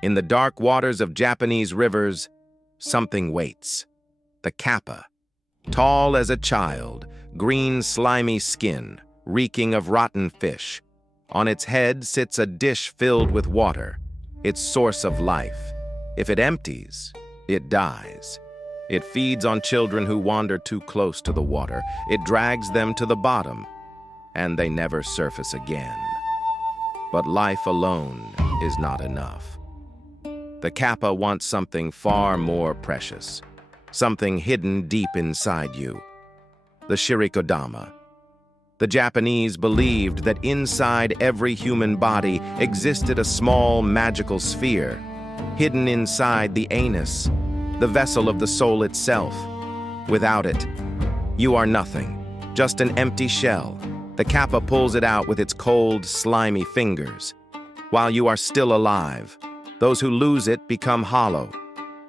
In the dark waters of Japanese rivers, something waits. The Kappa. Tall as a child, green slimy skin, reeking of rotten fish. On its head sits a dish filled with water, its source of life. If it empties, it dies. It feeds on children who wander too close to the water. It drags them to the bottom, and they never surface again. But life alone is not enough. The Kappa wants something far more precious, something hidden deep inside you. The Shirikodama. The Japanese believed that inside every human body existed a small magical sphere, hidden inside the anus, the vessel of the soul itself. Without it, you are nothing, just an empty shell. The Kappa pulls it out with its cold, slimy fingers. While you are still alive, those who lose it become hollow,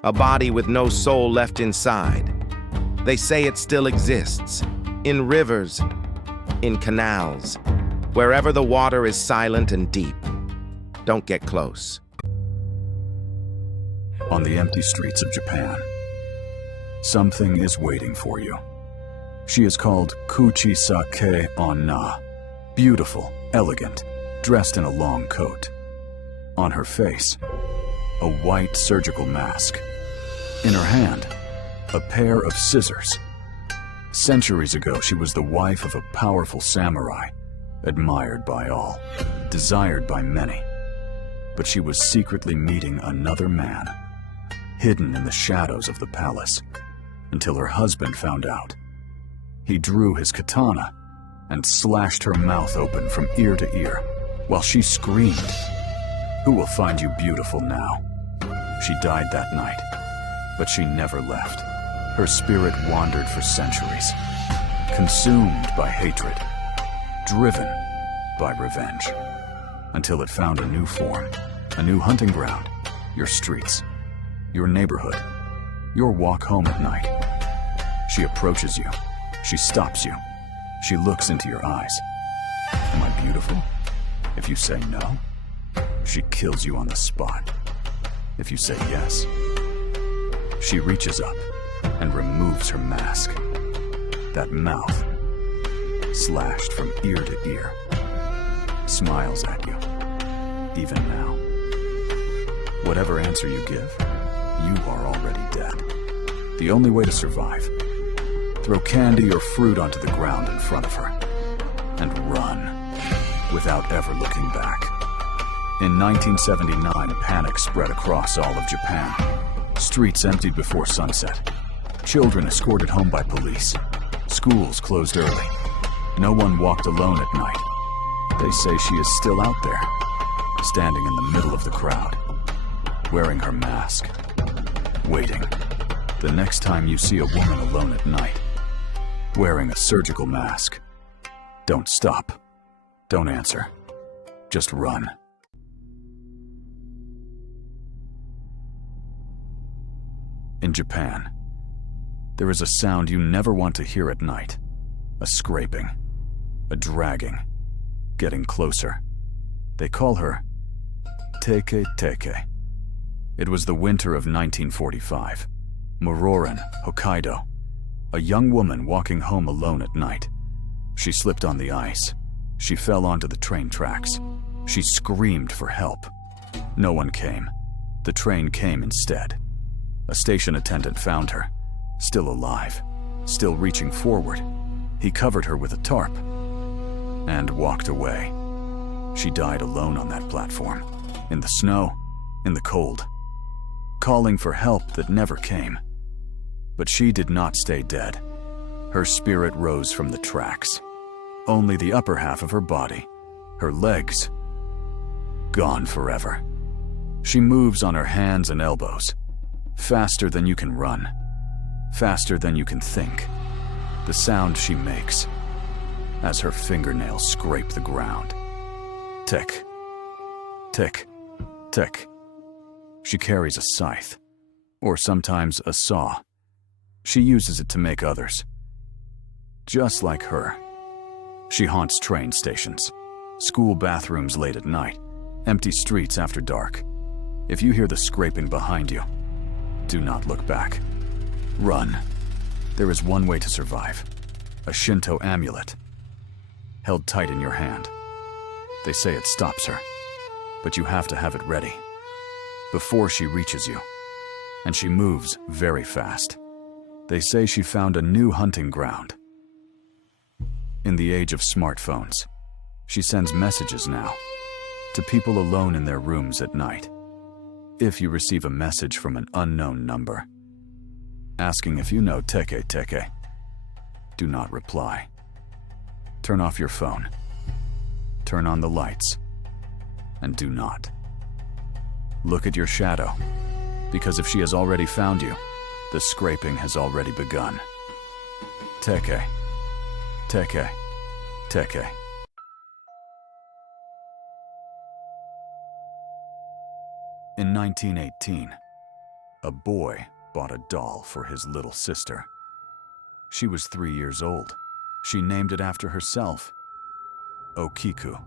a body with no soul left inside. They say it still exists, in rivers, in canals, wherever the water is silent and deep. Don't get close. On the empty streets of Japan, something is waiting for you. She is called Kuchisake-onna, beautiful, elegant, dressed in a long coat. On her face, a white surgical mask. In her hand, a pair of scissors. Centuries ago, she was the wife of a powerful samurai, admired by all, desired by many. But she was secretly meeting another man, hidden in the shadows of the palace, until her husband found out. He drew his katana and slashed her mouth open from ear to ear, while she screamed. Who will find you beautiful now? She died that night, but she never left. Her spirit wandered for centuries, consumed by hatred, driven by revenge, until it found a new form, a new hunting ground, your streets, your neighborhood, your walk home at night. She approaches you, she stops you, she looks into your eyes. Am I beautiful? If you say no, she kills you on the spot. If you say yes, she reaches up and removes her mask. That mouth, slashed from ear to ear, smiles at you, even now. Whatever answer you give, you are already dead. The only way to survive, throw candy or fruit onto the ground in front of her, and run, without ever looking back. In 1979, panic spread across all of Japan. Streets emptied before sunset. Children escorted home by police. Schools closed early. No one walked alone at night. They say she is still out there, standing in the middle of the crowd, wearing her mask, waiting. The next time you see a woman alone at night, wearing a surgical mask, don't stop. Don't answer. Just run. In Japan, there is a sound you never want to hear at night. A scraping, a dragging, getting closer. They call her Teke Teke. It was the winter of 1945. Muroran, Hokkaido. A young woman walking home alone at night. She slipped on the ice. She fell onto the train tracks. She screamed for help. No one came. The train came instead. A station attendant found her, still alive, still reaching forward. He covered her with a tarp and walked away. She died alone on that platform, in the snow, in the cold, calling for help that never came. But she did not stay dead. Her spirit rose from the tracks. Only the upper half of her body, her legs, gone forever. She moves on her hands and elbows, faster than you can run, faster than you can think. The sound she makes as her fingernails scrape the ground. Tick, tick, tick. She carries a scythe, or sometimes a saw. She uses it to make others just like her. She haunts train stations, school bathrooms late at night, empty streets after dark. If you hear the scraping behind you, do not look back. Run. There is one way to survive. A Shinto amulet, held tight in your hand. They say it stops her, but you have to have it ready before she reaches you. And she moves very fast. They say she found a new hunting ground. In the age of smartphones, she sends messages now to people alone in their rooms at night. If you receive a message from an unknown number, asking if you know Teke Teke, do not reply. Turn off your phone. Turn on the lights. And do not look at your shadow, because if she has already found you, the scraping has already begun. Teke, Teke, Teke. In 1918, a boy bought a doll for his little sister. She was 3 years old. She named it after herself, Okiku.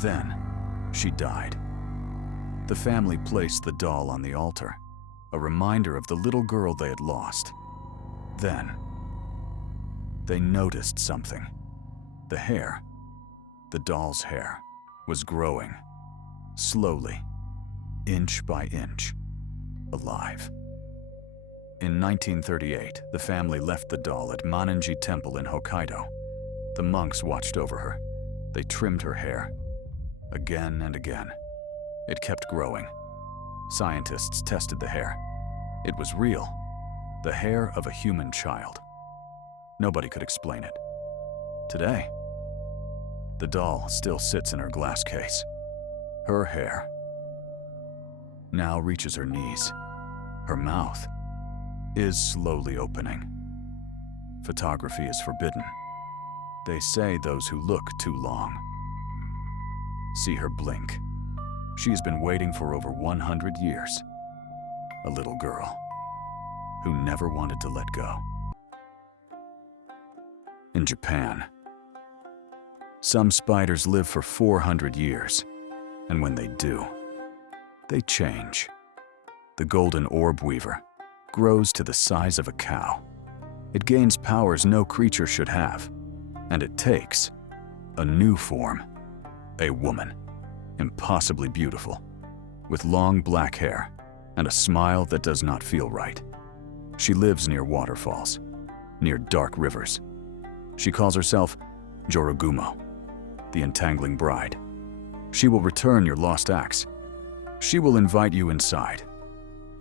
Then, she died. The family placed the doll on the altar, a reminder of the little girl they had lost. Then, they noticed something. The hair, the doll's hair, was growing, slowly, inch by inch, alive. In 1938, the family left the doll at Manenji Temple in Hokkaido. The monks watched over her. They trimmed her hair. Again and again. It kept growing. Scientists tested the hair. It was real. The hair of a human child. Nobody could explain it. Today, the doll still sits in her glass case. Her hair now reaches her knees. Her mouth is slowly opening. Photography is forbidden. They say those who look too long see her blink. She's been waiting for over 100 years. A little girl who never wanted to let go. In Japan, some spiders live for 400 years, and when they do, they change. The golden orb weaver grows to the size of a cow. It gains powers no creature should have, and it takes a new form. A woman, impossibly beautiful, with long black hair and a smile that does not feel right. She lives near waterfalls, near dark rivers. She calls herself Jorōgumo, the entangling bride. She will return your lost axe. She will invite you inside.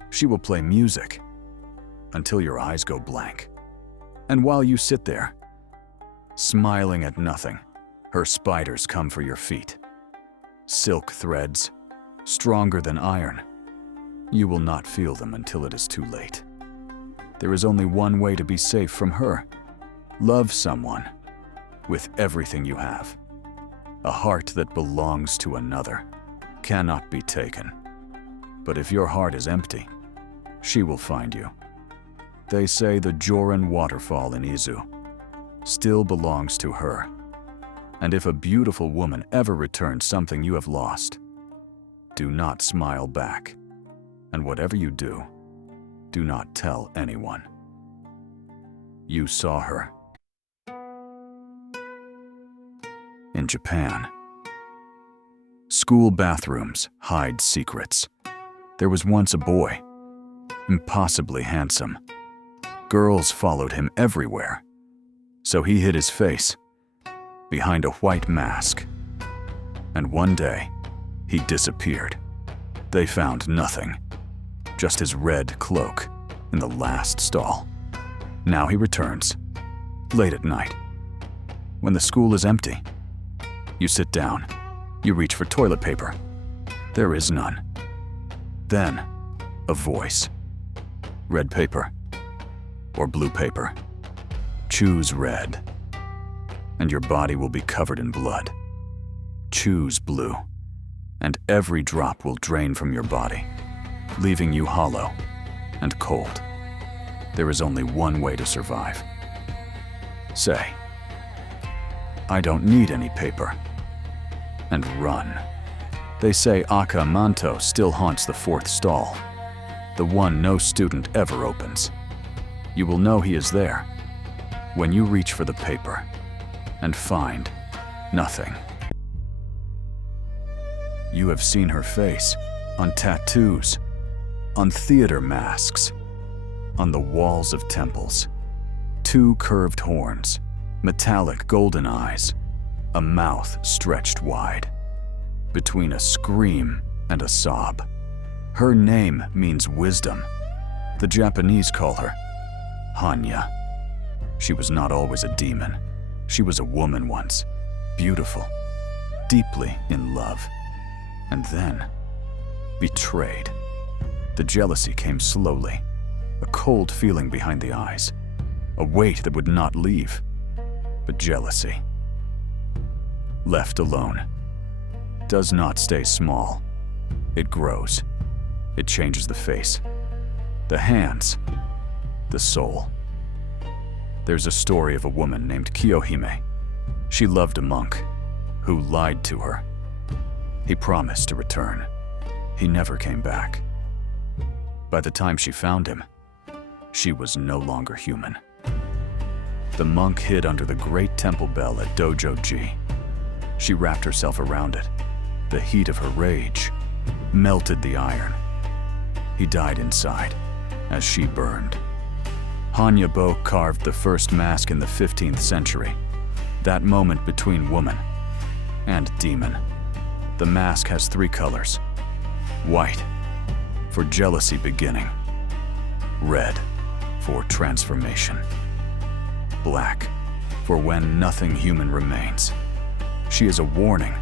She will play music until your eyes go blank. And while you sit there, smiling at nothing, her spiders come for your feet. Silk threads, stronger than iron. You will not feel them until it is too late. There is only one way to be safe from her. Love someone with everything you have. A heart that belongs to another cannot be taken. But if your heart is empty, she will find you. They say the Joran waterfall in Izu still belongs to her. And if a beautiful woman ever returns something you have lost, do not smile back. And whatever you do, do not tell anyone. You saw her. In Japan, school bathrooms hide secrets. There was once a boy, impossibly handsome. Girls followed him everywhere, so he hid his face behind a white mask. And one day, he disappeared. They found nothing, just his red cloak in the last stall. Now he returns, late at night. When the school is empty, you sit down, you reach for toilet paper. There is none. Then, a voice. Red paper or blue paper. Choose red, and your body will be covered in blood. Choose blue, and every drop will drain from your body, leaving you hollow and cold. There is only one way to survive. Say, I don't need any paper, and run. They say Aka Manto still haunts the fourth stall, the one no student ever opens. You will know he is there when you reach for the paper and find nothing. You have seen her face on tattoos, on theater masks, on the walls of temples. 2 curved horns, metallic golden eyes, a mouth stretched wide. Between a scream and a sob. Her name means wisdom. The Japanese call her Hannya. She was not always a demon. She was a woman once, beautiful, deeply in love, and then betrayed. The jealousy came slowly, a cold feeling behind the eyes, a weight that would not leave. But jealousy, left alone, does not stay small. It grows. It changes the face, the hands, the soul. There's a story of a woman named Kiyohime. She loved a monk who lied to her. He promised to return. He never came back. By the time she found him, she was no longer human. The monk hid under the great temple bell at Dojo-ji. She wrapped herself around it. The heat of her rage melted the iron. He died inside as she burned. Hannya carved the first mask in the 15th century, that moment between woman and demon. The mask has 3 colors. White, for jealousy beginning. Red, for transformation. Black, for when nothing human remains. She is a warning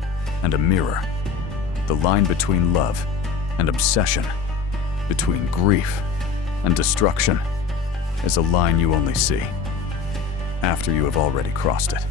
and a mirror. The line between love and obsession, between grief and destruction, is a line you only see after you have already crossed it.